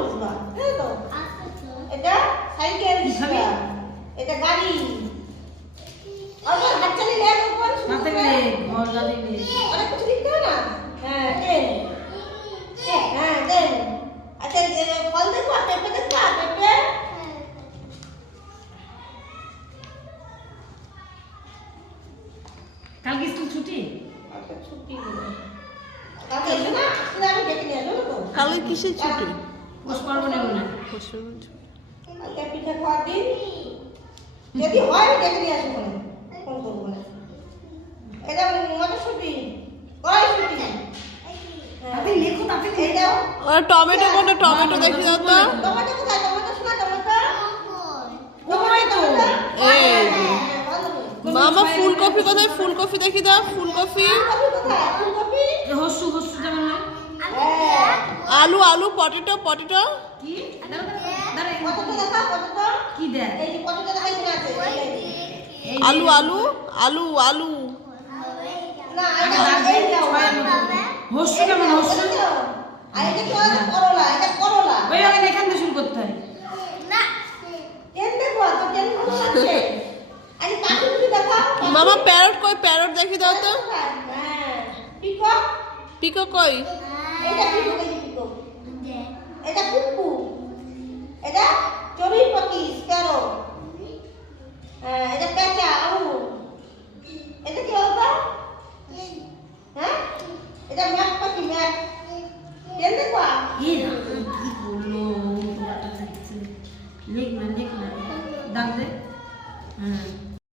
বুঝবা তাই তো এটা সাইকেল রিক্সা এটা গাড়ি और हाथ चले ले लो कौन माथे ले और गाड़ी ले अरे कुछ लिखते हो ना हां टेन हां टेन अच्छा ये फल देखो पेपर देखो पेपर कल की स्कूल छुट्टी अच्छा छुट्टी कल है ना फिर আমি দেখে নিয়ে আসবো তো কাল কিসের ছুটি? उस पर बने बने কালকে পিঠা খাওয়ার দিন যদি হয় দেখে নিয়ে আসবো ফোন করবো না এটা মটরশুঁটি কড়াই শুঁটি अभी लिखो ताकि এটা আর টমেটো কোনটা? টমেটো দেখি দাও তো। টমেটো কোথায় টমেটো শোনা টমেটো ওই তো এই মামা ফুলকপি কোথায়? ফুলকপি দেখি দাও। ফুলকপি, কোথায় ফুলকপি হসু হসু যেমন না আলু, আলু, পটেটো, পটেটো। কি দাঁড়া কতটা দেখা কতটা কি দে এই যে কতটা দেখাইছে না আছে আলু, আলু, আলু, আলু। না এই দাও হসু যেমন হসু আর এটা কি হয় করলা এটা করলা ওই আগে এখান থেকে শুরু করতে হয় না কেন দেখো তো কেন করছে আরে কাকু কি দেখা মামা প্যারট কই? প্যারট দেখি দাও তো। হ্যাঁ পিকক পিকো কই? এটা পিকক এই পিকক এটা কুকু এটা চড়ুই পাখি স্প্যারো এটা পেঁচা আলু এটা কি বলতো হ্যাঁ এটা